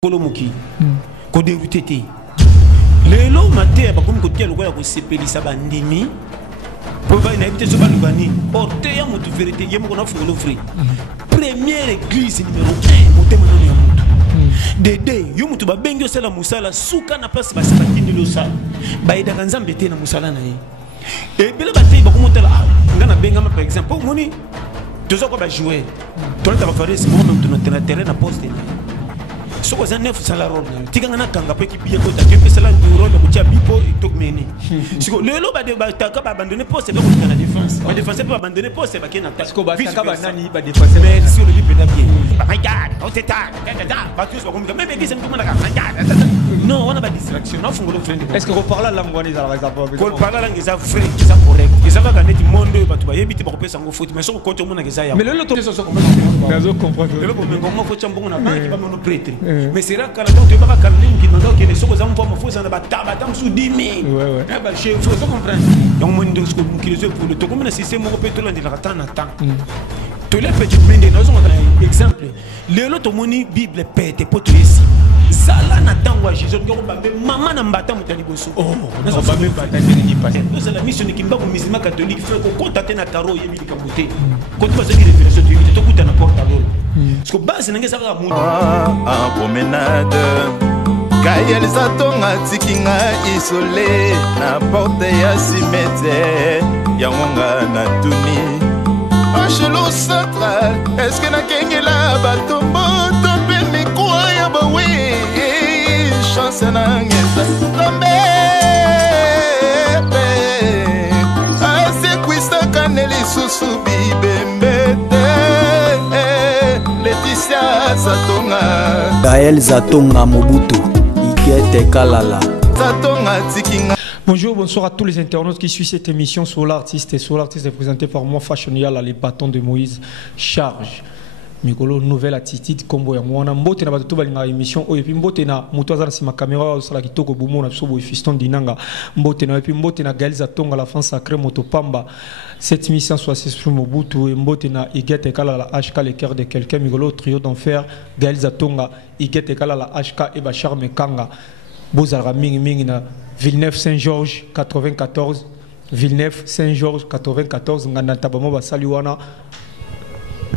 Kolomuki ko dérouté té lelo maté ba comme ko tielo ko ya ko sepelisa bandimi pour va na éviter ce balugani porter ya mutu vérité yemo ko na folo free première église numéro 1 motema nano ya mutu dede yo mutu ba bengi osala musala suka na place ba sabakindi lo sala ba ida kanzambe té na musala na ye et bela ba té ba ko motela ngana benga ma par exemple pour moni deux ans ko ba jouer toi ta ba faire ce moment tu na terrain na poste so ko za 9 salaro tika ngana kanga pe kibiye ko ta kepe sala nduro de kutia bipo to meni siko lelo ba de ba taka ba abandonner poste ba ko na défense ba défense pas abandonner poste ba kena siko ba taka ba nani ba défense mais si on le dit bien my god on t'état ba tous ba comme même église tout monde non on a pas distraction on fongo friend est-ce que on parle la langue ngwani za exemple ko parle langue za frère ça correct ça va gagner du monde ba to ba yebite ba ko pesa ngo foot mais so ko konto mona ke za ya mais lelo to so comment mais je comprends lelo ko ngo ko chambo na ba ki ba mono prêtre mais c'est là que tu vas pas calmer qui m'a dit que les choses en forme faut ça na bataba tam sous 10 000 ouais bah chez faut comprendre donc moi donc ce que qui les pour le to comme un système mon peut tout la temps tous les petits blindés nous on exemple le lot moni bible pète pour tout ici sala na tango Jésus ngoko ba maman na mbata mutali boso oh na ba même pas ni passer nous c'est la mission qui mba ko musulman catholique fait ko contacter na tarot yebi likambote quand tu vas dire révélation tu te coûte na porte à l'eau parce que base na ngesa ka mu en promenade Kayel Zatonga tikinga isolé na porte ya cimetière ya wanga na tuni Angelo central est-ce que na kengela batombo to pe mi kwa ya bawe chance na ngesa tombe ase kwista kaneli susu bibembete Laetitia Zatonga Gaël Zatonga Mobutu Igete Kalala Zatonga tikinga. Bonjour, bonsoir à tous les internautes qui suivent cette émission sur l'artiste. Et sur l'artiste est présenté par moi, Fashionia, les bâtons de Moïse, charge. Mikolo, nouvelle attitude, combo ya mwana. Mbote na batutu balinga émission. Oye, puis mbote na mutuaza na sima caméra, osala kitoko bumo na sobo fiston dinanga. Mbote na, et puis mbote na Gaël Zatonga, la France sacrée, Motopamba. 7166 Mobutu, et mbote na Igete Kala, la HK, le cœur de quelqu'un. Mikolo, trio d'enfer, Gaël Zatonga, Igete Kala, la HK, et Bachar Mekanga. Bozara mingi mingi na Villeneuve Saint-Georges 94 Villeneuve Saint-Georges 94 ngana tabamo basali wana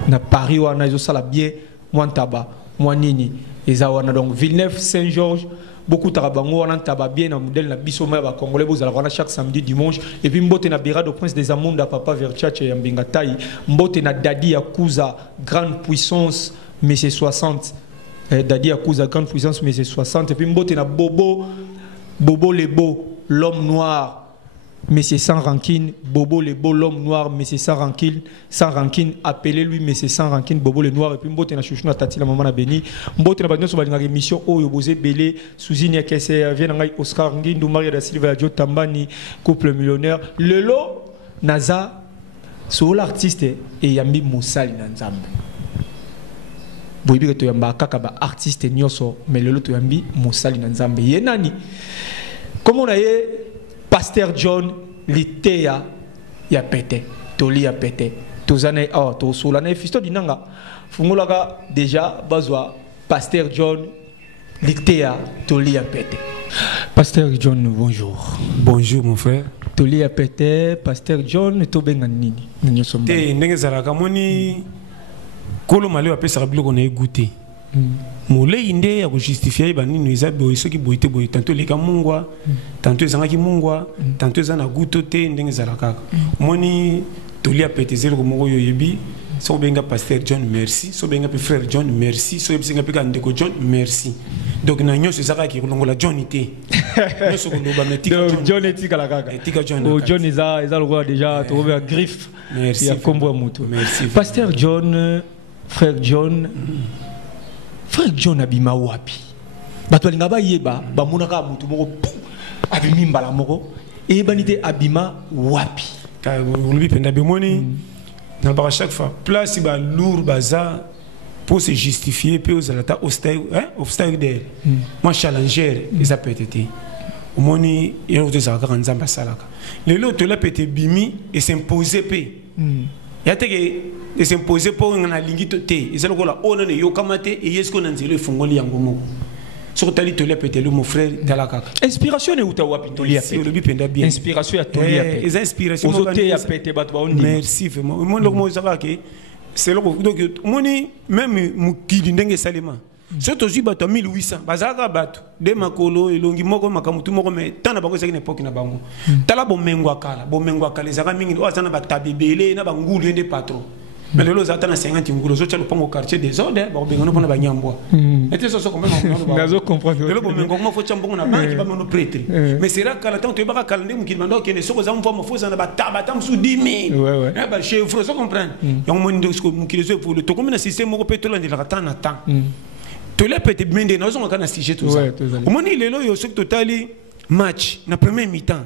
na Paris wana izo sala bien mwantaba mwanini eza wana donc Villeneuve Saint-Georges beaucoup tarabango wana taba bien na modèle na biso ma ba congolais bozala wana chaque samedi dimanche et puis mbote na Bira de Prince des Amonda papa Verchache ya Mbingatai mbote na Dadi Yakuza grande puissance mais c'est 60 Dadi Yakuza grande puissance mais c'est 60 et puis mbote na Bobo le beau l'homme noir mais c'est sans rancune Bobo le beau l'homme noir mais c'est sans rancune appelez-lui mais c'est sans rancune Bobo le noir et puis mbote na chouchou na tati la maman na béni mbote na badino so balinga émission oyo bozé belé Souzine ya kese vient ngai Oscar Ngindu Maria da Silva Jo Tambani couple millionnaire lelo naza so l'artiste et yambi Moussali na Nzambe boyibi to yamba kaka ba artiste nyoso mais lelo to yambi Moussali na Nzambe ye nani comme on a eu Pasteur John Litea ya pété toli ya pété tozane oh to solana fisto dinanga fungolaka déjà bazwa Pasteur John Litea toli ya pété Pasteur John bonjour bonjour mon frère toli ya pété Pasteur John to benga nini nyoso te ndenge zalaka moni kolo malé apesa biloko na égoûter molé inde ya ko justifier ba nini eza boy soki boyite boy tantôt leka mungwa tantôt ezangaki mungwa tantôt ezana guto te ndenge zalaka moni tolia pétézer ko moko yoyebi so benga Pasteur John merci so benga pe frère John merci so benga pe ndeko John merci donc na nyoso ezaka ki kolongola John ité nyoso ko loba metika John etika la kaka etika John o John eza le roi déjà to over griffe merci ya kombo mutu merci Pasteur John frère John frère John abima wapi bato alinga bayeba bamonaka mutu moko abimi mbala moko eyebanite abima wapi ka olobi penda bemoni na ba chaque fois place ba lourd baza pour se justifier puis aux alata obstacle de moi challenger ils a peut-être au moni et on des akaka nzamba salaka les lots là peut bimi et s'imposer p ya teke s'imposer pour ngana lingito te ezalo kola ona ne yokamate et yesko na nzelo fungoli yango moko sur tali tolia pété mon frère talaka inspiration et utawa pitolia c'est le bipenda bien inspiration ya tolia les inspirations ozote ya pété bato ba ondi merci vraiment moi le mot ça va que c'est le donc moni même mukidi ndenge salema surtout ji bato 1800 bazaka bato de makolo elongi moko makamutu moko mais tant na bango c'est une époque na bango tala bomengo akala ezaka mingi ozana batabebele na bangulu ende patron mais le lozata na 50 ngulu zo tshalo pongo quartier des ordres ba bengano pona banyambwa était so comme nazo comprendre le bomengo mo fo tshambongo na banki ba mono prêtre mais c'est là kala tant to ba kala ndenge mukili mando kene soko za mvo mo fo za na bataba msu 10000 ouais ba chevre so comprendre yango mo ndo sko mukili zo pour le to comme na système moko peto la ndela tan na tan to le peut être mende na zo ngaka na sujet tout ça au moni lelo yo sok totali match na premier mi-temps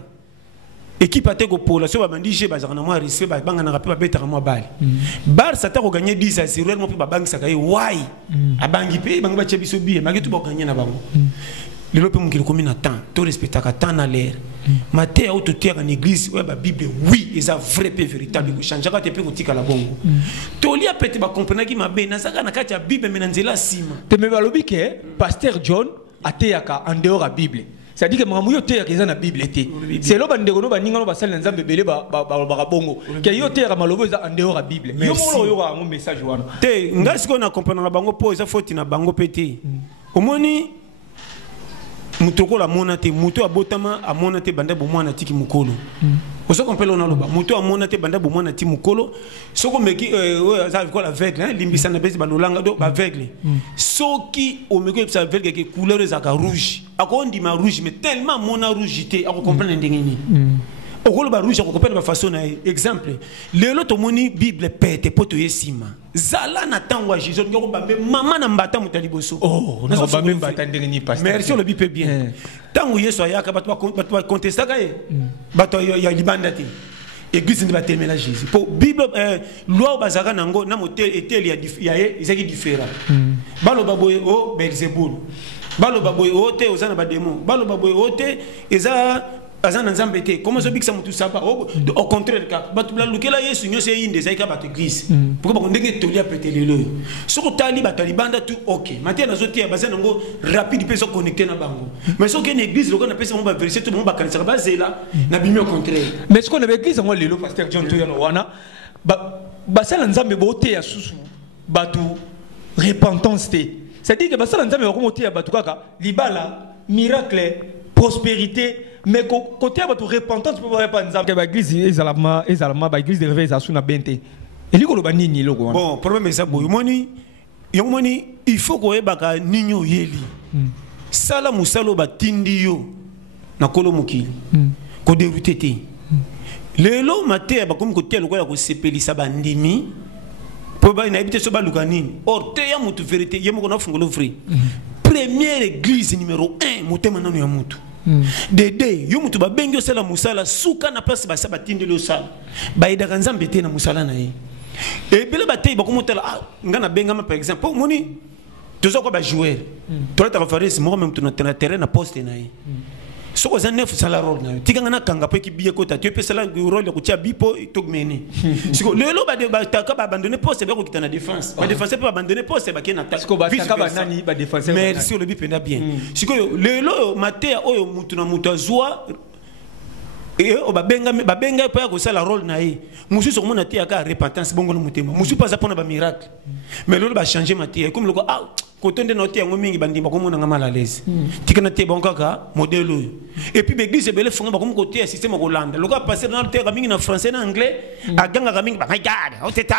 équipe a ko pola so ba bandi je bazaka na moi risque ba banga na rapé ba betaka moi balle Barça ta ko gagner 10-0 mo pe ba banga saka why abangi pe banga ba chebiso bié magi tu ba gagner na bango lelo pe mukili komi na temps to respectaka temps na l'air maté auto terre en église ouais ba bible oui eza vrai pe véritable ko changer ka te pe ko tika la bongo to lia pete ba comprendre ki mabe na saka na kati ya bible mais na nzela sima te me balobi ke pasteur John ateyaka en dehors ya bible. C'est-à-dire que maman yote ya na Bible té. C'est lo bande gono baninga no basali nzambe belé ba bongo. Que yote ya malobo za en dehors ya Bible. Yo mo yo ka mon message wana. Te ngasi ko na comprendre bango po eza faute na bango pété. Omoni mutoko la monate muto abotama amonate banda bo mwana tiki mukolo. Oso kompelo na loba muto amonate banda bo mwana tiki mukolo. Soko meki ça veut quoi l'aveugle hein limbisa na besi balolanga do aveugle. Soki o meki ça aveugle que couleur za ka rouge. Ako ndima rouge mais tellement mona rouge té ako comprendre ndengeni. Okolo ba rouge ako comprendre ba façon na exemple. Lelo to moni Bible pete poto yesima. Zala na tango Jésus ngoko bambe mama na mbata mutali boso. Oh, na bambe mbata ndengeni pasteur. Merci le Bible bien. Tango Yesu ayaka batwa contester ka bato ya libanda te. Église ne va témoigner Jésus. Pour Bible loi bazaka nango na motel etel ya ezaki différent. Balo baboye o Belzebul. Balo baboye ote ozana ba démon. Balo baboye ote eza azana nzambe te. Comment ça bikisa mutu saba au contraire ka batu la lukela Yesu nyose yinde zaika ba église. Pourquoi ba ndenge tolia petelelo. Soko tali ba talibanda tout OK. Matin na zoti ya bazana ngo rapide pe so connecter na bango. Mais so que une église lokana pesa mo ba verset tout mo ba kanisa ba zela na bimi au contraire. Mais ce qu'on avait église ngo lelo pasteur John to yana wana ba sala nzambe bo te ya susu batu repentance te. C'est-à-dire que basala nzambe bakomote ya batu kaka libala miracle prospérité mais côté à batu repentance pour pas nzambe ba église ezalama ba église de réveil za suna bente eliko lo banini loko bon problème ça boy moni il faut ko ebaka ninyo yeli sala musalo batindi yo na kolo mokili ko dérouter te lelo maté ba comme ko telo ko ya ko sepelisa bandimi pour ba na habiter so ba lukanini or te ya mutu vérité yemo ko na fungolo free première église numéro 1 motema nanu ya mutu dede yo mutu ba bengi osala musala suka na place ba saba tindi lo sala ba idaka nzambe te na musala na ye et bele ba te ba ko motela ngana benga ma par exemple moni tozo ko ba joueur to ta reference mo même na terrain na poste na ye soko za neuf sala role na tika ngana kanga pe ki biye ko ta tu pe sala role ko tia bipo to mene siko lelo ba taka ba abandonner poste ba ko kitana défense ba défenseur peut abandonner poste ba kena attaque siko ba taka ba nani ba défenseur merci le bipenda bien siko lelo matea oyo mutu na mutu azwa et ba benga pa ko sala role na ye musu so mona tia ka repentance bongo no mutema musu pas apona ba miracle mais lelo ba changer matea comme le ko kotonde noté yango mingi bandimba ko mona ngama la l'aise tikana te bon kaka modèle et puis l'église bele fonga ba comme côté système ko landa le ko passer dans le terre mingi na français na anglais aganga ka mingi ba regarde o teta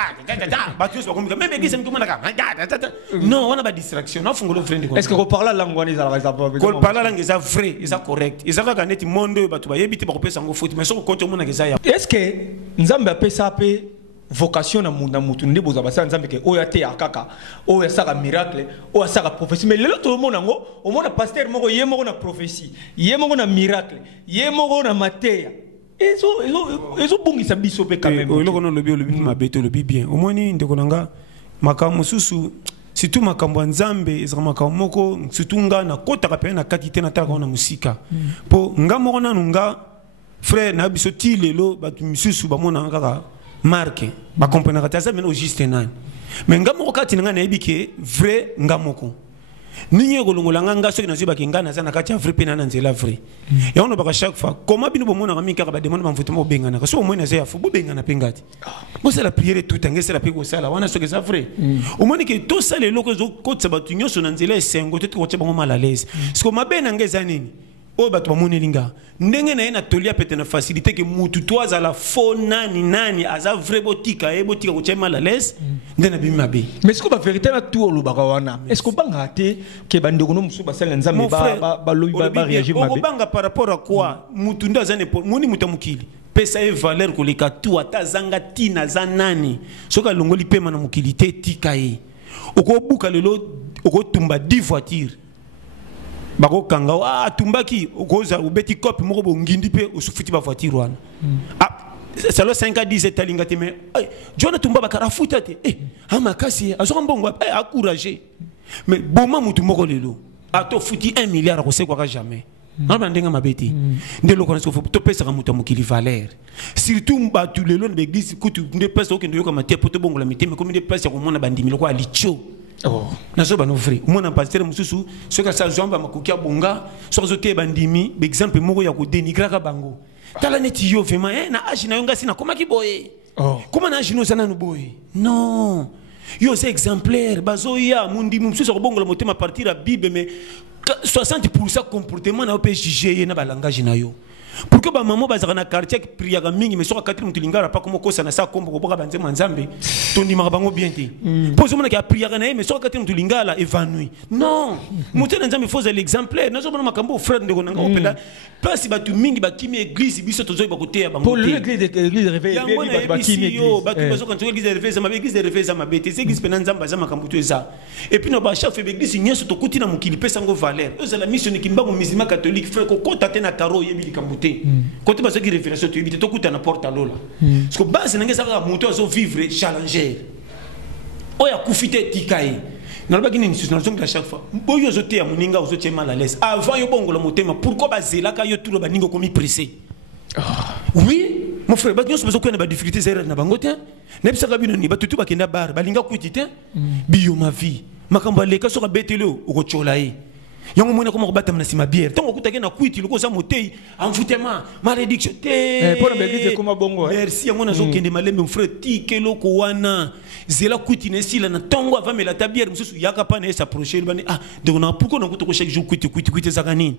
ba tous ba comme même l'église mko mona ka regarde non on a ba distraction on fonga le friend est-ce que ko parler langue wani za ko parler langue za vrai za correct za ka net monde ba to ba yebiti ba ko pesa ngo foot mais so ko konto mona ke za ya est-ce que nzambe apesa pe vocation na mutu ndi boza basa nzambe ke oya te akaka oya saka miracle oya saka prophétie mais lelo to mona ngo o mona pasteur moko ye moko na prophétie ye moko na miracle ye moko na mateya ezo bungisa biso pe quand même loko no lobi mabeto lobi bien o moni ndeko nanga makambo susu surtout makambo nzambe ezaka makambo moko surtout nga na kota ka pe na katite na taka na musika po nga moko na nga frère na biso ti lelo batu misusu ba mona kaka marque ba comprendre que ça mena au juste nan mais ngamo kati nga na ebike vrai ngamoko ningi kolongola nganga soki nazwi bakinga naza na kati ya vrai pe na nzela vrai ya ono baka chaque fois comment bino bomona kami kaka ba demande bamvutement bengana ka so mo na zeya fu bengana pengati bo c'est la prière tout angese la pe ko sala wana soki ça vrai o moni ke to sala eloko zo kotsa batu nyoso na nzela esengo te ko tsa bango mal à l'aise parce que mabena ngeza nini o batu bamoni linga ndenge na ena tolia pete na facilité que mutu toi à la faux nani aza vrai botika ko tsa mal à l'aise ndena bimi mabe mais est-ce que la vérité na tout lo bakawana est-ce que banga te ke bandeko no musu basanga nzambe ba loyi ba réagir mabe banga par rapport à quoi mutu ndaza ne moni mutamukili pesa e valeur ko leka tout ata zanga tina zanani soka longoli pema na mukili te tika e oko buka lelo oko tumba 10 voitures bako kanga tumbaki okoza ubeti copie moko bongindi pe osufuti ba voiture wana ça le 5 à 10 etalinga te mais John tumba bakara futa te amakasi azoka mbongo encourager mais boma mutu moko lelo ato futi 1 milliard ko se kwa jamais na ndenga mabeti ndelo kona so to pesa ka mutu mukili valeur surtout mbatu lelo na église kutu nde pesa okendo yoka matie poto bongo la miteme comme nde pesa ko mona bandimilo ko alicho nazo bano vrai mona pasteur mususu soka sa jomba makokia bonga sozo te bandimi exemple moko ya ko dénigrer ka bango tala neti yo vraiment na agi na yo ngasi na koma ki boye comment na agi no sana no boye non yo c'est exemplaire bazo ya mundi mususu ko bongo la motema partir à bible mais 60% comportement na pe juger na ba langage na yo pourquoi ba maman bazaka na quartier qui priya ga mingi mais soka 4 mutilingara pas comme kosa na sa kombo ko boka banze manzambe tondi bango bien te poso mona ki priya ga na mais soka 4 mutilingala évanoui non mutena nzambe faut l'exemplaire nazo mona makambo frère ndeko nanga opela place batu mingi bakimi église biso tozo ba kote ya bango pour l'église réveil bakimi église batu bazo quand église réveil za mabe église réveil za mabe te église pena nzamba za makambo to eza et puis no ba chef église nyeso to kuti na mukili pesa ngo valeur eza la mission ki mbango musulman catholique frère ko kota te na karo yebi likambo côté parce que référence tu éviter to kuta na porte alola parce que base nangeza ka moto azo vivre challenger oya kufite tikai na ba kini nisusu na zonga à chaque fois boyo zo te ya muninga ozo tie mal à l'aise avant yo bongo la motema pourquoi bazela ka yo tulo baningo komi pressé oui mon frère ba nyoso bazo ko na ba difficulté zera na bangote na bisa ka bino ni ba tutu ba kenda bar balinga kuitite bio ma vie makambo aleka so ka betelo okochola yi yango mona ko mokobata na sima bière tango kutake na kuiti loko sa motei envoûtement malédiction te pour na belise comme bongo merci yango na zo kende malembe mon frère tikelo ko wana zela kuiti na sila na tango avant la tabière mususu yaka pa na s'approcher bani donc na pourquoi na kutoko chaque jour kuiti zakani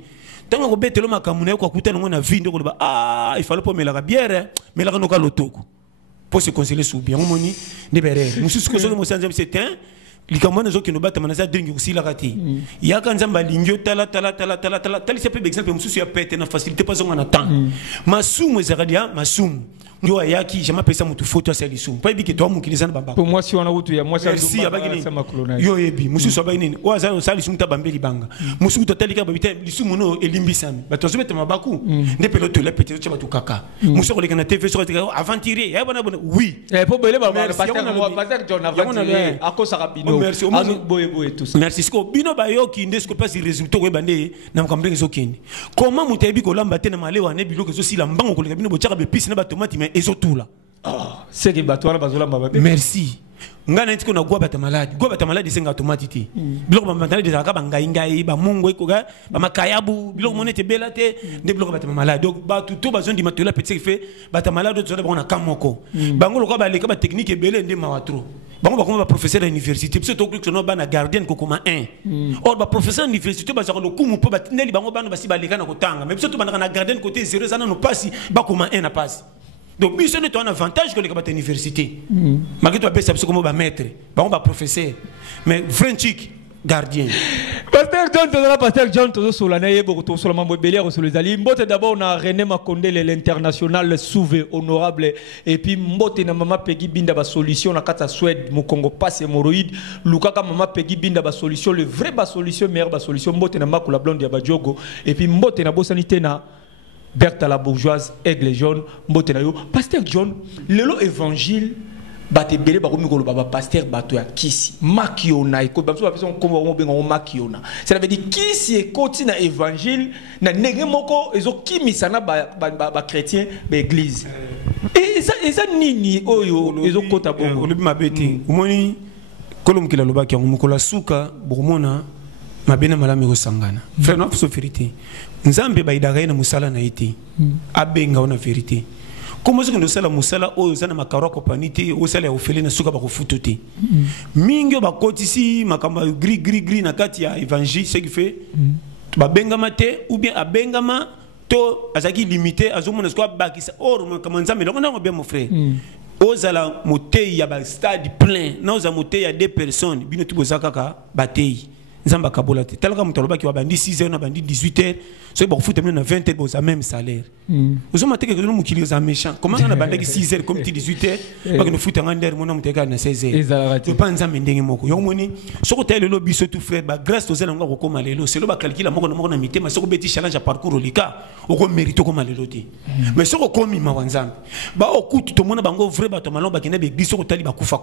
tango ko betelo makamuna ko kutana ngona vie ndoko ba il fallait pas mela bière mela no ka lotoko pour se consoler sous bien moni de bere mususu ko so mo sanza c'est un likamwana zo kino bata manasa dringi kusila kati yaka nzamba lingyo tala c'est peu exemple mususu ya pete na facilité pas zonga na temps masumu ezaradia masumu ndio yaki jama pesa mutu photo sa lisumu pa biki to mukilizana bamba pour moi si on a utu ya moi ça yo yebi mususu abaki waza sa lisumu tabambeli banga mususu totalika babita lisumu no elimbisami bato zo beta mabaku nde peloto la pete zo batu kaka mususu ko lekana TV so aventurier ya bona oui pour bele ba pasteur John aventurier akosa rapino merci boye tout ça merci sko bino ba yo kinde sko pas résultat ko bande na mkambre zo kinde comment mutayebi ko lamba te na malewa ne biloko zo sila mbango ko leka bino bo chaka be pisi na ba tomate mais ezo tout là c'est que bato bazola mbabe merci ngana ntiko na gwa bata malade senga tomate ti biloko ba matana de zaka ba ngai ba mungo ko ga ba makayabu biloko monete belate de biloko bata malade donc ba tout ba zondi matola petit fait bata malade zo ba na kamoko bango lo ko ba leka ba technique belé nde mawatro bango ba ko ba professeur à l'université parce que to ko no ba na gardien ko koma 1 or ba professeur à l'université ba zaka lo kumu po ba tineli bango ba no ba si ba leka na kotanga mais parce que to ba na gardien côté 0 zana no passe ba koma 1 na passe donc mission est un avantage que les gars à l'université malgré toi ça comme ba maître ba professeur mais Frenchic gardien Pasteur John tozo solana yebo to solama mbebeli ko les ali mbote d'abord na René Makonde l'international souvé honorable et puis mbote na mama Peggy Binda ba solution na kata Suède mu Congo passe hémorroïde lukaka mama Peggy Binda ba solution le vrai ba solution meilleure ba solution mbote na makula blonde ya ba Diogo et puis mbote na bosanité na Bertha la bourgeoise, aigle jaune, mbotenayo. Pasteur John, le évangile, bate belé bakomi ko baba pasteur bato ya kisi. Makiona iko bamso ba person ko mo benga makiona. Ça veut dire kisi e koti na évangile na ndenge moko ezo kimisa na ba chrétien ba église. Et ça nini oyo ezo kota bongo. Olobi mabeti. Umoni kolom kila lobaki ya mukola suka bomona mabena malami kosangana frère na so vérité nzambe baidaka na musala na ite abenga ona vérité comment est-ce que nous sala musala oyo zana makaro kopanité o sala ofele na suka ba kofututi mingi ba kotisi makamba gris na kati ya évangile ce qui fait ba benga mate ou bien abengama to azaki limité azomona sko bakisa or comme nzambe donc on a bien mon frère ozala motei ya ba stade plein na oza motei ya 2 personnes bino tubozaka ka batei nzamba kabola te talaka mutaloba ki wa bandi 6h na bandi 18h so ba foot na 20h boza même salaire ozoma teke que nous mukili za méchant comment na bandi 6h comme 18h ba que nous foot ngander mona muteka na 16h to pa nzambe ndenge moko yo moni soko tele lo biso tout frère ba grâce tozela nga kokoma lelo c'est lo ba calcula moko na mitema soko beti challenge à parcours lika oko mérite ko malelo te mais soko komi ma wanzambe ba okutu to mona bango vrai ba to malomba kina be biso ko tali ba kufa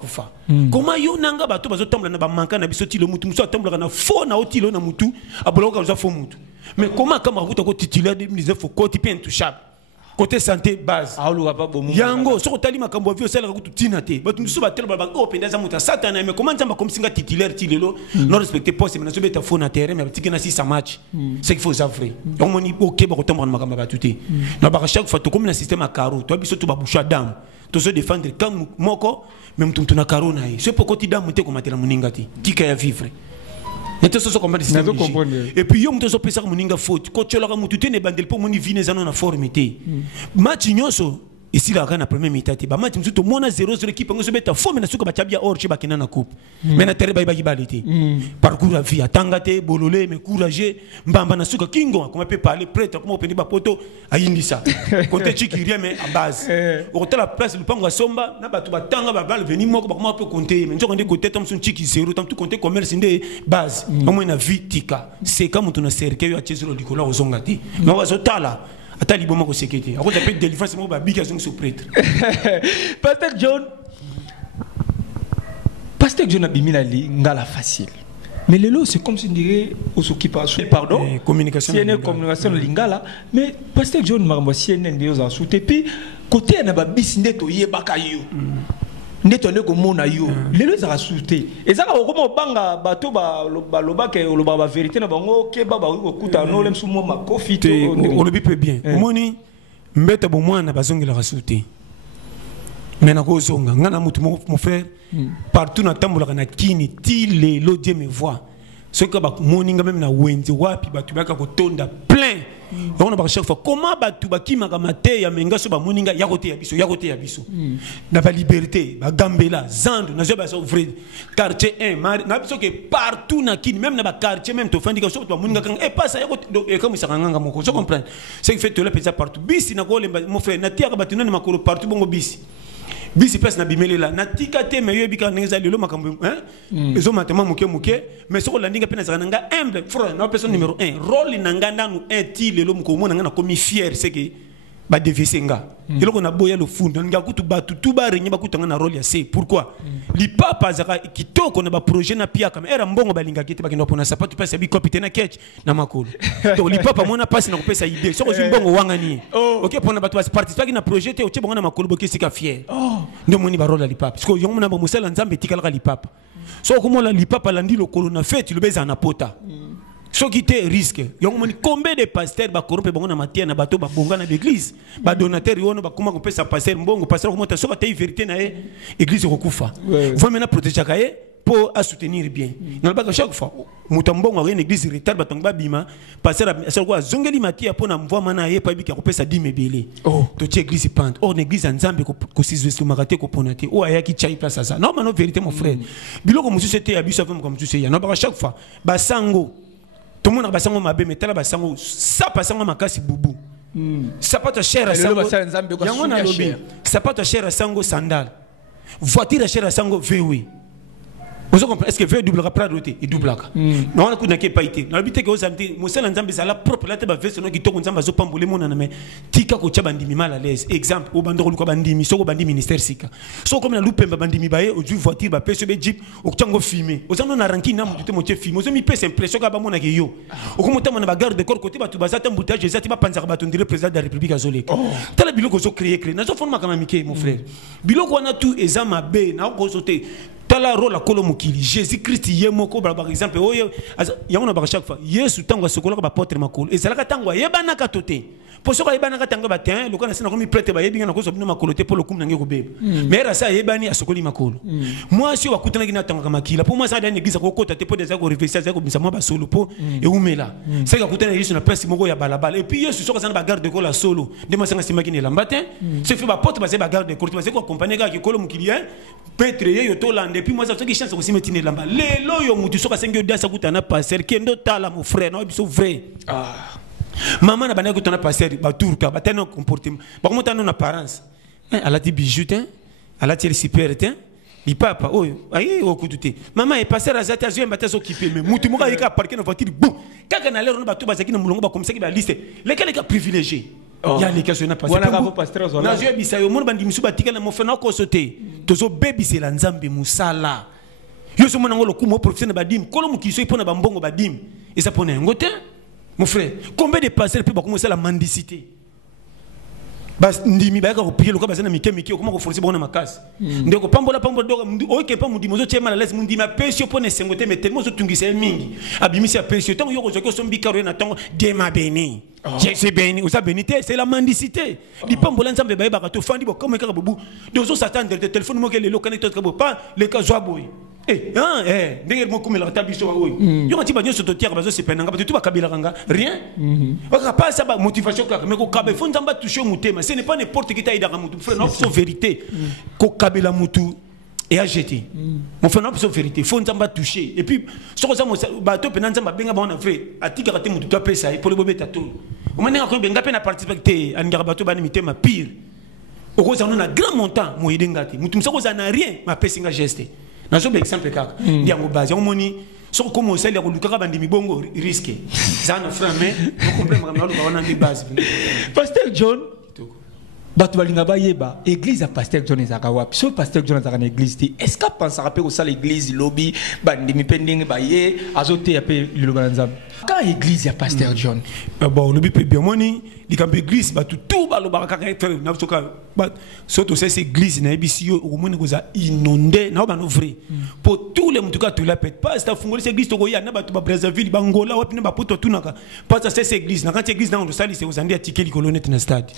comment yo nanga ba to bazo tombola na ba manka na biso ti lo mutu muso tombola na na otilo na mutu aboloka za fo mutu mais comment kama kuta ko titulaire de mise fo côté bien touchable côté santé base yango soko tali makambo vio sala ko tutina te ba tundu so ba telo ba ko penda za muta satana mais comment nzamba comme singa titulaire tilelo non respecter poste mais na so beta fo na terrain mais tikena 6 match c'est qu'il faut avouer on moni OK ba ko tomba makambo ba tuté na ba chaque fois to comme na système à carreau to biso to ba boucha dame to se défendre comme moko même tumtu na carreau na c'est pourquoi ti dame te ko matela muningati tika ya vivre. Et puis, il y a des gens faute. Quand tu as des bandels pour moni vine zano na formité. Match nyoso ici la na première mi-temps. Ba match mzuto mona 0-0 équipe ngo beta fo mena suka bachabia or che bakina na coupe. Mais na terre ba balité. Parcours à vie atangate bololé mais courageux mbamba na suka kingo comment peut parler prêtre comment pendi ba poto ayindisa. Côté chikiri mais à base. Au la place le pango somba na batu batanga ba bal venir moko comment peut compter mais nzo côté tam son chiki 0 tam tout compter commerce ndé base. Au moins na vie tika. C'est comme on a cercle ya chezero likola ozongati. Na wazotala atali bomo ko sécurité ako tapé délivrance mo ba bigazong sur prêtre. Pasteur John abimina li ngala facile mais lelo c'est comme si on dirait on s'occupe pardon communication CNN communication lingala mais Pasteur John marmo CNN de oza soute puis côté na ba bisinde to yebaka yo ndeto ndeko mona yo lelo za soute ezaka ko banga bato ba loba ke loba ba vérité na bango ke baba ko kuta no lem sumo ma kofi to on le peut bien moni mbeta bo mwana bazongela soute mais na ko zonga ngana mutu mon frère partout na tambola na kini ti lelo Dieu me voit ce que ba moninga même na wenzi wapi batu baka ko tonda plein on a chaque fois comment batu bakima ka mate ya menga so ba moninga ya côté ya biso na ba liberté ba gambela zando na zo ba so vrai quartier 1 na biso que partout na kini même na ba quartier même to fandika so ba moninga kan pas ça ya côté et comme ça nganga moko je comprends c'est que fait to le pesa partout bisi na ko le mon frère na tia ka batu na makolo partout bongo bisi bisi place na bimeli la natika te meyo bika neza lelo makambo ezo matema muke mais soko landinga pena zananga humble frère na personne numéro 1 rôle nanga ndanu ti lelo muko mona ngana komi fier c'est que ba devisenga eloko na boya le fund nga kutu batu tuba renye ba kutanga na rôle ya c'est pourquoi li papa zaka kitoko na ba projet na pia kama era mbongo balinga kiti bakendo pona sapatu pesa bi capitaine ketch na makolo donc li papa mona passe na kopesa idée soko zimbongo wangani OK pona batu participer na projet te o chebonga na makolo boke sika fier ndo moni ba rôle li papa parce que yo mona ba musala nzambe tikala li papa so ko mona li papa landi lo kolo na fête le beza na pota so qui te risque yong moni combien de pasteurs ba corrompe bango na matia na bato ba bonga na l'église ba donateur yono ba kuma ko pesa pasteur mbongo pasteur ko mota so ba te vérité na église ko kufa faut maintenant protéger kaye pour à soutenir bien na ba chaque fois mutambongo a une église retard ba tongba bima pasteur so ko zongeli matia pour na mvoi mana ye pa bi ko pesa 10 mebele to ti église pante or l'église nzambe ko siswe makate ko ponate o ayaki chai place ça non non vérité mon frère biloko musu c'était abiso avant comme tu sais ya na ba chaque fois ba sango tout le monde a basango mabe mais tala basango ça basango makasi bubu ça pas ta cher à sango yango na lobi ça pas ta cher à sango sandal voiture à cher à sango VW vous comprenez est-ce que VW double rapra roté et double ka non on a kunake pas été na bité ko santé mosala nzambe za la propre la te ba veste no ki toko nzamba zo pambole mona na mais tika ko tcha bandimi mal à l'aise exemple au bandoro ko bandimi soko bandi ministère sika so comme na lupemba bandimi baye au du voiture ba pese be jeep o tchango filmer o zano na ranki na mutu te motie filmer o zo mi pese impression ka ba mona ke yo o ko mota mona ba garde de corps côté ba tu ba zata mboutage zati ba panza ba tondire président de la république azolé tala biloko zo créer na zo forma kama mike mon frère biloko wana tout ezama be na ko sote tala rôle akolo mokili Jésus Christ ye moko par exemple oyo yango na ba chaque fois Yesu tango sokola ba porte makolo ezalaka tango yebana ka toté pour soka yebana ka tango ba tin lokana sina komi prêtre ba yebinga na ko sobino makolo te pour le kum nange ko beba mais rasa yebani asokoli makolo moi si wakutana kina tango makila pour moi ça dans l'église ko kota te pour des ko réfléchir ça ko bisa moi ba solo po et umela c'est ka kutana Yesu na place moko ya balabala et puis Yesu soka sana ba garde ko la solo de ma sanga simaki ne lambatin c'est fait ba porte ba se ba garde ko ba se ko accompagner ka kolo mokili Petre yo to lande puis moi ça qui chance aussi metine lamba lelo yo mutu soka sengi odasa kutana passer kendo tala mon frère non biso vrai maman na bana kutana passer ba turka ba tano comportement ba comment tano apparence elle a dit bijoute elle a dit super il papa oh ayi okutute maman est passer à zata zo mbata zo kipe mais mutu moka yika parker na voiture boum kaka na lero na batu bazaki na mulongo ba comme ça ki ba liste lesquels les privilégiés. Il y a les questions na passer. Na je bisa yo mon bandi misuba tikala mo fena ko sauter. Tozo baby c'est la nzambe musala. Yo so mona ngolo kumo professeur na badim, kolo mukiso ipona bambongo badim. Et ça pone ngote mon frère. Combien de pasteurs peut ba commencer la mendicité? Bas ndimi ba ka ko prier lokaba na mike comment ko forcer bona makasi. Ndeko pambola doka o ke pa mundimo zo chema la laisse mundima pesio pone sengote mais tellement zo tungisa mingi. Abimisi a pesio tango yo ko zo sombi karo na tango de ma béni. C'est béni, vous avez bénité, c'est la mendicité. Di pambola nzambe ba ba to fandi bo comme ka bobu. Dozo satan de téléphone mo ke le lokane to pas le ka zo boy. Ndenge mo kumela tabiso oyo yo ngati ba nyoso to tiaka bazo sepena ngaba tout ba kabila kanga rien waka pas ça ba motivation kaka mais ko kabe fo nzamba toucher mutema ce n'est pas n'importe qui taïda ka mutu frère non c'est vérité ko kabila mutu et a jeté mon frère non c'est vérité fo nzamba toucher et puis soko ça ba to pena nzamba benga ba on a fait atika ka te mutu to pesa pour le bobeta to o manenga ko benga pena participer an ngaba to ba ni mitema pire o ko ça on a grand montant mo yidengati mutu msako za na rien ma pesinga geste. Dans un exemple, il y a un base, on moni, sans commencer à le faire, bandi mibongo risqué. Ça n'a frère mais on comprend maintenant on a des bases. Pasteur John, batu balinga ba yeba, église à Pasteur John ezaka wapi? So Pasteur John ezaka na église ti. Est-ce que pense rappeler au ça l'église lobby bandi mi pending ba ye azote apé le lobanzam. Quand église à Pasteur John. Bon, lobby peut bien moni, li kambe église batu tout ba lo ba ka faire na soka ba surtout c'est église na ebisi yo au monde koza inondé na ba no vrai. Pour tous les mutuka tout la pète pas ça fungoli cette église to ya na batu ba Brazzaville ba Angola wapi na ba poto tunaka. Pas ça c'est église na quand église na on sali c'est aux andi atike likolonete na stade.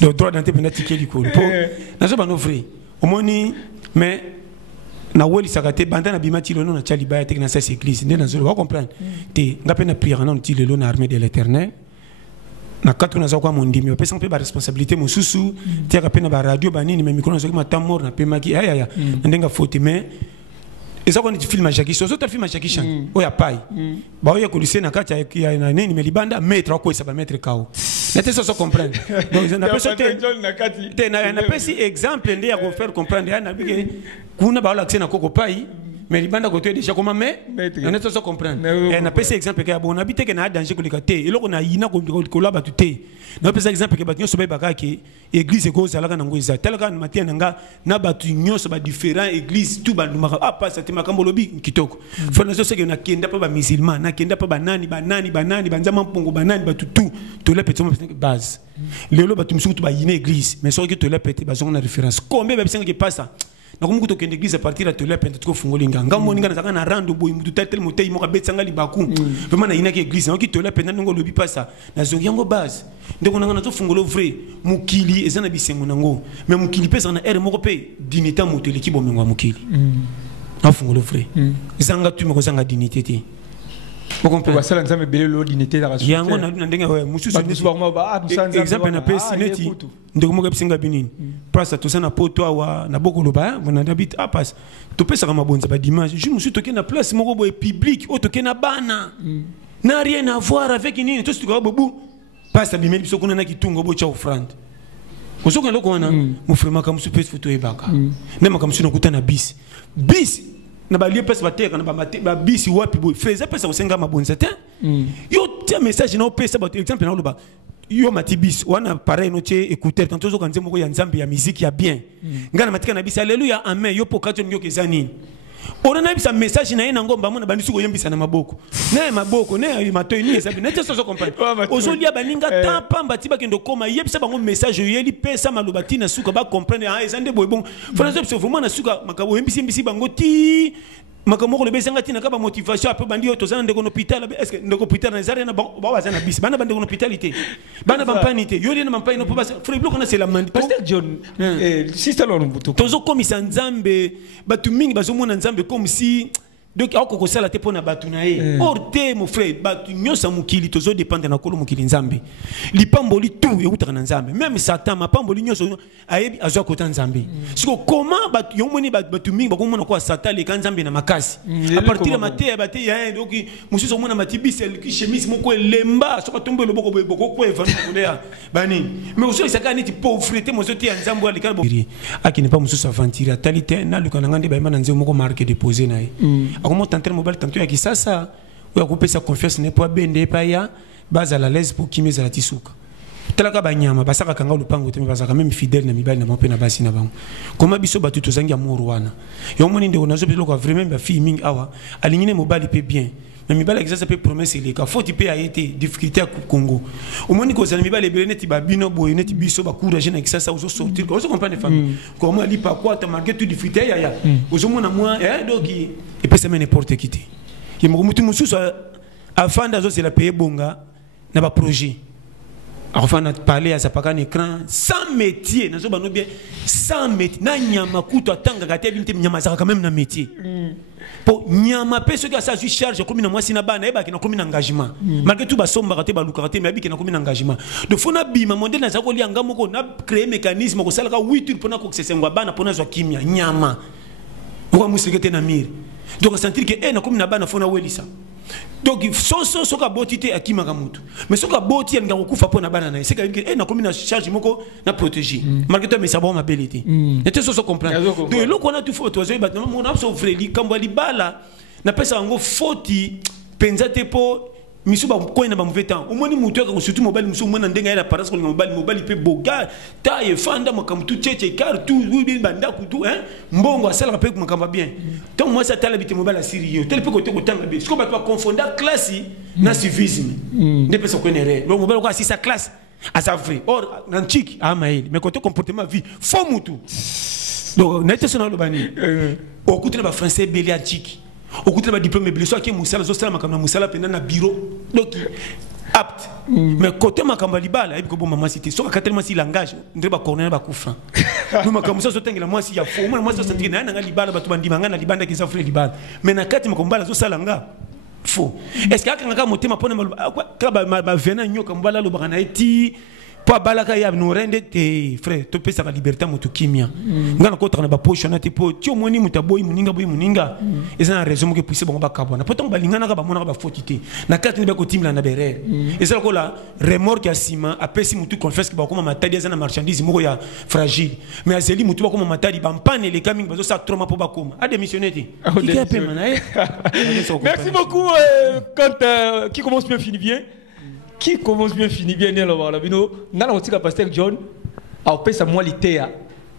Le droit d'entrer pendant ticket l'école. N'a pas nos frais. Au moins mais na weli sakate bandana bimati lono na chaliba te na cette église. Ndena zo va comprendre. Te ngape na prière na ntile lono armée de l'Éternel. Na katu na zakwa mondimi pesa mpe ba responsabilité mususu te ngape na ba radio banini mais micro na zo ma tamor na pe maki aya ndenga faute mais et ça quand tu filmes Jackie Soso tu filmes Jackie Chan oya pai ba oya ko lycée na kati ya na nini mais libanda mettre ko ça va mettre kao n'était ça comprendre donc on appelle ça na pesi exemple ndé ya ko faire comprendre na bige kuna ba la na koko pai mais libanda ko tu déjà comment mais on n'était ça comprendre et na pesi exemple que bon habite que na danger ko likate et loko na yina ko la batute na pesi exemple que batinyo so ba ka ke église ko zalaka na ngoiza telaka na matia nanga na batinyo so ba différent église tout ba ndumaka pas ça te makambo lobi kitoko faut na so que na kenda pa ba musulman na kenda pa banani banzama mpongo banani batutu to le petit base lelo batumsuku to ba yina église mais so que to le petit ba na référence combien ba bisenga que pas ça na ko mukuto kende église à partir de to le petit ko fungolinga ngamo ninga na zaka na rando boy mutu tel motei mo ka betsanga libaku vraiment na yina que église na ki to le petit ngo lobi pas ça na zo yango base ndeko na to fungolo vrai mukili ezana bisengo nango mais mukili pesa na ere moko pe dignité moteli ki bomengo mukili na fungolo vrai ezanga tu mo ko zanga dignité te. Vous comprenez? Ça, c'est un bel lot d'unité dans la société. Il y a un exemple, on a pas sineti. De comment que singa binin. Place tout ça na poto wa na boko loba, on a habite à passe. Tu peux ça comme bon ça pas dimanche. Je me suis toqué na place mon robot public, au toqué na bana. N'a rien à voir avec une tout ce que bobu. Passe abimé biso kuna na kitungo bo cha offrande. Kosoka loko wana, mo frère maka musu pese photo ebaka. Nema kama sino kutana bis. Bis na ba lié pesa bateka na ba bisi wapi boy faisait pesa osenga mabonza te yo tia message na pesa ba exemple na loba yo matibis wana pareil no tie écouter quand tozo kanze moko ya nzambe ya musique ya bien ngana matika na bisi alléluia amen yo pokato ngyo kezani on a un message na yenango mbamona bandisu koyembisa na maboko na maboko na matoyi ni esabi na te so comprendre ozolia baninga tapa mbati bakendo koma yebisa bango message yeli pesa malobati na suka ba comprendre ah ezande boy bon français so vraiment na suka makabo yembisi bango ti makamoko le bezanga tina ka ba motivation ape bandi yo tozana ndeko hôpital est-ce que ndeko hôpital na zare na ba wazana bis bana bande hospitalité bana bampanité yo li na mampani no pas frère bloc na c'est la mandi Pasteur John sister lo mbuto tozo komisa nzambe batu mingi bazomona nzambe comme si donc ako sala te pona batu na ye orte mon frère batu nyosa mukili tozo dépendre na kolo mukili nzambe lipamboli tout ekutaka na nzambe même satan mapamboli nyoso ayebi azwa kota nzambe siko comment batu yomoni batu mingi bakomona kwa satan le nzambe na makasi à partir de maté bate ya donc mususu mona matibisel ki chemise moko lemba soka tombe le boko ko evanu kolea bani mais aussi saka niti pauvreté mozote ya nzambe ali kana akini pas mususu aventure talite na lukana ngande ba imana nzemo moko marque déposer na ye comment tenter mobile tanto ya kisasa ou couper sa confiance n'est pas bende pa ya base à la l'aise pour kimeza la tisuka talaka banyama basaka kanga lupango te basaka même fidèle na mibali na mope na basi na bango comment biso batu tozangi amour wana yo moni ndeko nazo biloko vraiment ba fille mingi awa alingine mobile pe bien mais mibali exerce pe promesse les ka faut type a été difficulté à Congo au moni ko zana mibali belene ti babino boy neti biso ba courage na kisasa ozo sortir ko comprendre famille comment li pa quoi ta malgré tout difficulté ya ozo mona moi donc et puis ça me n'importe qui il me mutu mususu afin d'azo c'est la payer bonga na ba projet enfin on parler à ça pas un écran sans métier nazo bano bien sans métier na nyama kuto atanga kati binti nyama za quand même na métier pour nyama pe ceux qui a ça charge comme na moi sina bana eba ki na comme engagement malgré tout ba somba kate ba luka kate mais abi ki na comme engagement de fona bima modèle na za ko lianga moko na créer mécanisme ko sala ka 8 heures pona ko sesengwa bana pona zo kimia nyama ko musikete na mire donc sentir que na comme na bana fona welisa donc so ka botité akima kamutu mais so ka boti nga kufa pona bana na c'est que na comme na charge moko na protéger malgré tout mais ça bon ma belité et tout ça comprendre donc le qu'on a tout faut toi ba mon abso freli kambo libala na pesa ngo foti penza te po misuba ko ina ba mauvais temps au moins mutu ka surtout mobile musu mona ndenga ela parents ko mobile pe boga taille fanda makamtu cheche car tout oui banda ku tout hein mbongo asala pe makamba bien donc moi ça tala bité mobile asiri tel pe ko te ko tanga be ce qu'on va pas confondre classe na civisme ne peut se connaître le mobile ko assis sa classe à sa vrai or antique à mail mais côté comportement vie faux mutu donc n'était sonal le bani au côté ba français belé antique au côté de diplôme mais soit qui musala zo sala makamba musala pena na bureau donc apte mais côté makamba libala et ko bon maman cité so ka tellement si langage ndeba corner ba kufra nous makamba so tengela moi si ya fo moi so sentir na libala batu bandi mangana libanda ki safre libala mais na kati makamba zo sala nga fo est-ce que akanga motema pona ka ba vena nyoka mbala lo bana eti po balaka ya no rende te frère to pesa la liberté moto kimia ngana ko tana ba poche na te po ti omoni mutaboyi muninga eza na raison que puisse bon ba kabona potom balingana ka ba mona ba fotité na kati ni ba ko timla na berere eza ko la remorque ya sima apesi mutu confesse que ba ko matadi eza na marchandise moko ya fragile mais azeli mutu ba ko matadi ba mpane les coming bazo sa trauma po ba koma a démissionner te merci beaucoup quand qui commence bien finit bien. Qui commence bien finit bien là la bino nana otika Pasteur John a pesa moi litea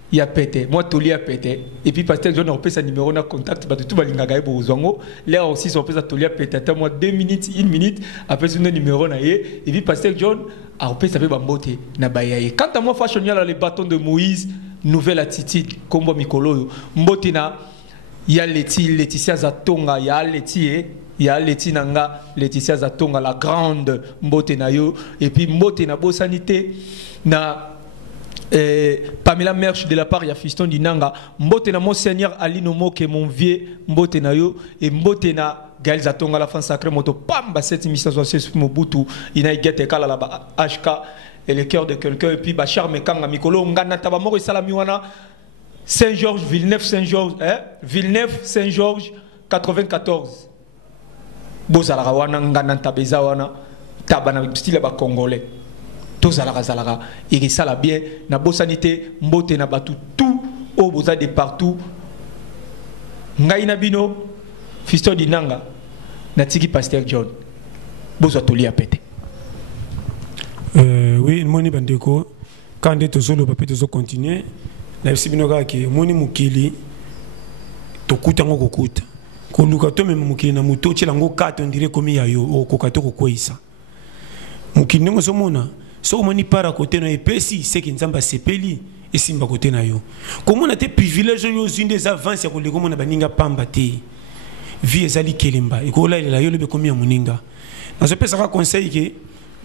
ya pété moi toli a pété et puis Pasteur John a pesa numéro na contact ba tout balinga ga bo zongo là aussi son pesa toli a pété à moi 2 minutes 1 minute après son numéro na ye et puis Pasteur John a pesa be bambote na bayaye quant à moi fashion ya les bâtons de Moïse nouvelle attitude kombo mikolo mbote na ya Laetitia Zatonga ya Laetitia il y a Laetitia Zatonga la grande mbote na yo et puis mbote na bosanité na Pamela Merch de la part ya Fiston Dinanga mbote na Monseigneur Ali Nomoke mon vieux mbote na yo et mbote na Gaël Zatonga la fin sacrée moto pamba cette émission sur Mobutu ina igete kala la HK et le cœur de quelqu'un et puis Bachar Mekanga Mikolo ngana tabamoko salami wana Saint-Georges Villeneuve Saint-Georges Villeneuve Saint-Georges 94 bozalaka wana ngana tabeza wana tabana style ba congolais tozalaka zalaka irisala bien na bosanité mbote na batu tout au boza de partout ngai na bino Fiston Dinanga na tiki Pasteur John bozo toli apete oui moni bandeko quand de tozolo ba peut continuer na bino ka ke moni mukili tokuta ngo kokuta koluka to même mokili na moto tshela ngo kata on dirait comme ya yo okoka to kokwisa mokili ngo somona so moni para côté no epesi c'est que nzamba sepeli esimba côté na yo komona te privilège yo zinde des avances ya koleko mona baninga pamba te vie ezali kelemba ekola lela yo lebe komi ya moninga nazo pesa ka conseil ke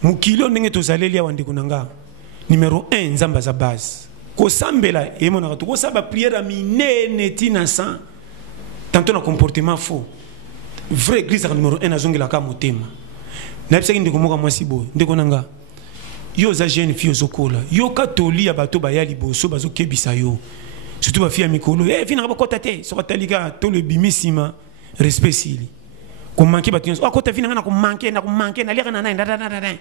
mokili ndenge tozaleli ya wande kunanga numéro 1 nzamba za base ko sambela e mona ko saba prière minene tina sans tantôt na comportement faux vrai église numéro 1 azongela ka motema na pesa ndeko moka mwasi boy ndeko nanga yo za jeune fille ozokola yo katoli ya bato ba ya liboso bazo kebisa yo surtout ba fille ya mikolo vina ba kota te so katalika to le bimisima respect sili ko manquer ba tinso akota vina na ko manquer na leka na na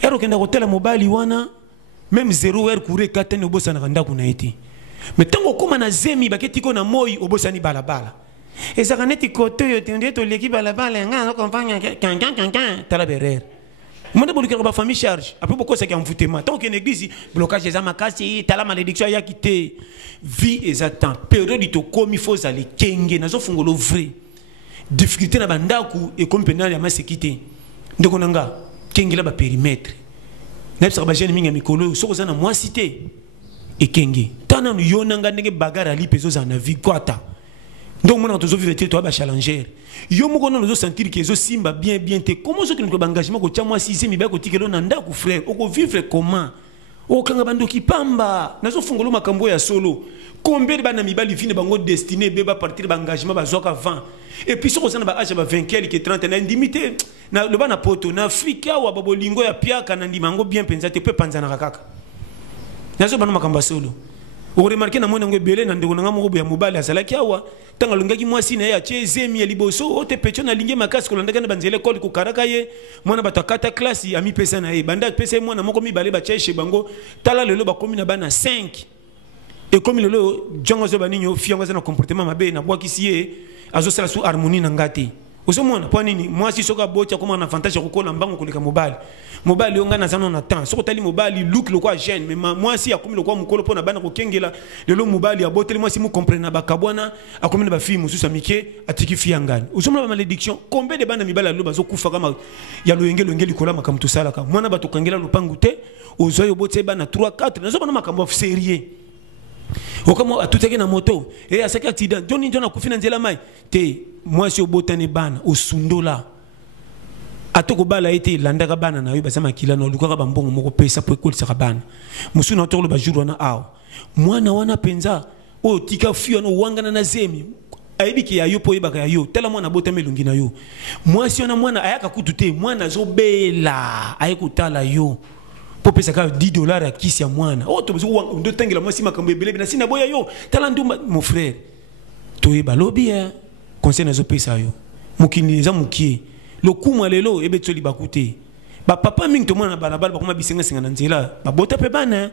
ero kenda ko tela mobile wana même 0 heure courir katene obosa na kanda kuna eti mais tango koma na zemi baketiko na moi obosa ni balabala ezaka neti kote yo tende to leki balabala nga no compagnie kankan tala berere Manda boli kero ba famille charge. Après beaucoup ça qui en foutement. Tant qu'une église blocage des amakasi, tala malédiction ya quitté. Vie exactement. Période de comme il faut aller kenge nazo fungolo vrai. Difficulté na bandaku et comme penal ya masekité. Ndeko nanga kenge la ba périmètre. Na bisa ba jeune minga mikolo soko za na moi cité. Et kenge. Tana no yonanga ndenge bagara li peso za na vie kwata. Donc moi on vivre toi ba challenger. Yo mo kono zo sentir que zo simba bien te comment zo que nous engagement ko tia moi 6e ba ko tikelo na ndako frère o ko vivre comment o kanga bando ki pamba na zo fungolo makambo ya solo combien de bana mibali vine bango destiné be ba partir ba engagement ba zoka 20 et puis so ko sana ba âge ba 20 quelques 30 na indimité na le bana poto na Afrika wa babolingo ya piaka na ndimango bien penza te pe panza na kaka na zo bana makambo solo o remarquer na mona ngo belé na ndeko nga mo ya mobali azalaki awa tanga lungaki mwasi na ya chezemi ya liboso o te pecho na linge makasi ko landaka na banzele école ko karaka ye mwana batakata classe ami pesa na ye banda pesa mwana moko mibale ba cheshe bango tala lelo ba komi na bana 5 et comme lelo jongo zo baninyo fiango za na comportement mabe na bwakisi ye azo sala su harmonie na ngati osomona po nini mwasi soka bocha koma na avantage ko kola mbango koleka mobali onga na zano na temps soko tali mobali look le quoi jeune mais mwasi akomi le quoi mukolo pona bana ko kengela lelo mobali aboteli mwasi mu comprendre na bakabwana akomi na ba fille mususa mike atiki fiangani osomona ba malédiction combien de bana mibala lo bazo kufa kama ya loyengelo ngeli kola makamtu sala ka mwana bato kangela lupangu te ozoyo bote bana 3 4 nazo bana makambo sérieux okamo atuteke na moto et à chaque accident Johnny John akufina nzela mai te moi si obotane bana osundola atoko bala ete landaka bana na yo basama kila no lukaka bambongo moko pesa po ekolisa bana musuna otolo ba jour wana aw mwana wana penza o tika fio no wangana na zemi aibiki ya yo po yebaka ya yo tela mwana botame lungi na yo moi si ona mwana ayaka kutute mwana zobela ayekutala yo po pesa ka $10 ya kisi ya mwana o to bezo ndo tangela mwasi makambo ebele bina sina boya yo tala ndumba mon frère to yeba lobi conseil nazo pesa yo mukini za mukie lokuma lelo ebe tsoli bakute ba papa mingi to mwana balabala bakoma bisenga singa na nzela ba bota pe bana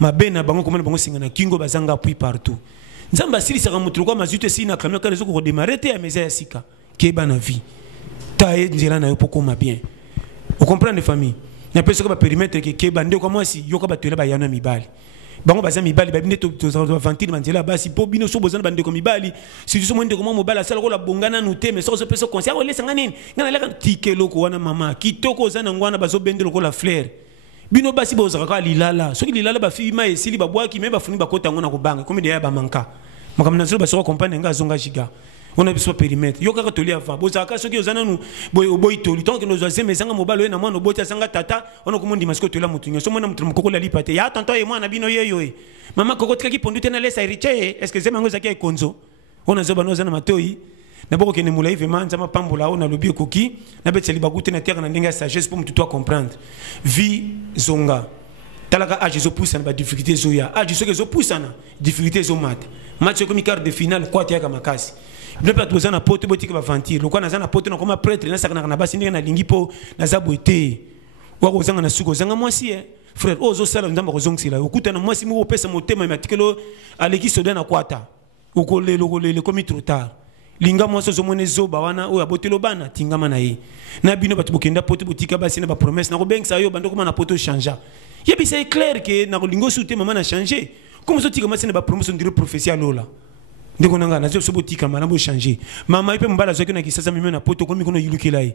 mabena bango komana bango singa na kingo bazanga puis partout nzamba sili saka mutu kwa mazute sina kamera kana zo ko démarrer te ya meza ya sika ke bana vie taye nzela na yo pokoma bien vous comprenez famille na peso ka périmètre ke bande ko mwasi yo ka batela ba yana mibali bango baza mibali babine to ventile manzela basi po bino so bozana bande ko mibali si so mwende ko mobala sala ko la bongana nute mais so peso conseil o lesa ngani ngana leka tikelo ko wana mama kitoko zana ngwana bazo bendelo ko la fleur bino basi bozaka ka lilala soki lilala ba fi ma esili ba bwaki me ba funi ba kota ngona ko banga comme de ya ba manka makamna zo ba so compagnie nga zonga giga on a besoin périmètre yo kaka toli avant bozaka soki ozana nu boy toli tant que nous azeme zanga mobalo na mwana oboti zanga tata on ko mundi masko tola mutunyo so mwana mutu mukoko la lipate ya tonto ye mwana bino yeyo mama koko tika ki pondu tena lesa riche est-ce que zema ngoza ki konzo on a zoba nozana matoi na boko kene mulai vraiment nzama pambola on a lobi koki na beteli bakute na terre na ndinga sagesse pour mutu toi comprendre vie zonga talaka age zo pousse na ba difficulté zo ya age so ke zo pousse na difficulté zo mat match comme quart de finale quoi tia kama kasi ne pas besoin na pote botika ba ventir lokwa na zana pote na koma prêtre na sakana na basi ndinga na lingi po na zabote wa ko zanga na suko zanga mwasi frère ozo sala ndamba ko zongsila okuta na mwasi mu pesa motema matikelo aleki soda na kwata ukolele komi trop tard linga mwaso zo mone zo ba wana o abotelo bana tingama na ye na bino batu bokenda pote botika basi na ba promesse na ko bengsa yo bando koma na poto changer yebi c'est clair que na ko lingo souté maman na changer comme so tika masi na ba promesse ndire prophétie alola ndeko nanga nazo so botika mana bo changer mama ipe mbala zo na kisasa mimi na poto komi kono yulukela yi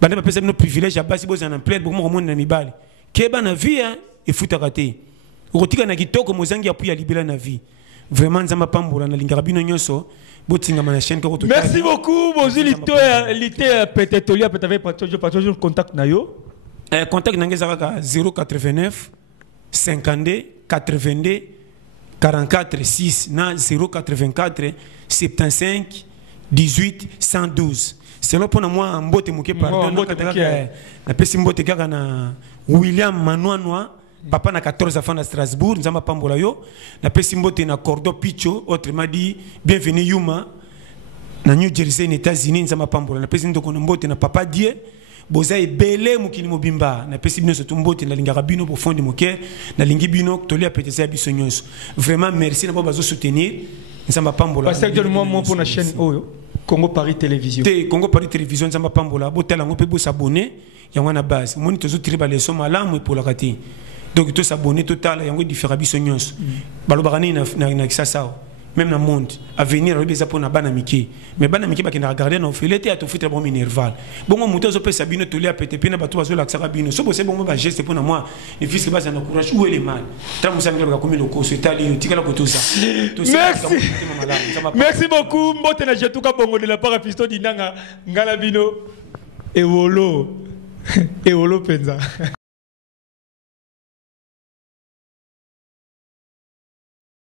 bande ba pesa no privilège abasi bo zana plaide bomo ko na mibali keba na vie efutaka te okotika na kitoko mozangi apu ya libela na vie vraiment nzamba pambola na lingaka bino nyonso botinga na chaîne ko to. Merci beaucoup Bozili lité peut-être tolia peut-être partager contact na yo. Contact na ngezaka 089 52 82 44 6 na 084 75 18 112. C'est là pour moi mbote muke pardon na pesi mbote kaka na William Manoanoa papa na 14 enfants à Strasbourg nzamba pambola yo na pesi mbote na Cordo Picho autrement dit bienvenue Yuma na New Jersey aux États-Unis nzamba pambola na pesi ndoko na mbote na papa Die boza ebele mukili mobimba na pesi bino surtout mbote na lingaka bino pour fond de moke na lingi bino tolia petesa biso nyonso vraiment merci na ba bazo soutenir nzamba pambola parce que moi pour la chaîne Oyo Congo Paris Télévision Congo Paris Télévision nzamba pambola botala ngo pe bo s'abonner yango na base moni tozo triba les somme malamu pour la kati donc tout s'abonner total yango différent biso nyonso balobaka ni na kisasa même dans le monde à venir avec des apôtres bana miki mais bana miki ba ki na regarder na ofilete à tout fuite bon minerval bongo muto zo pesa bino tolia petepe na bato bazo laksa bino so bose bongo ba geste pour moi les fils que base na courage où est le mal tant musa ngela comme le course itali tikala ko tout ça merci beaucoup mbote na jetuka bongo de la part Fiston Dinanga ngala bino ewolo penza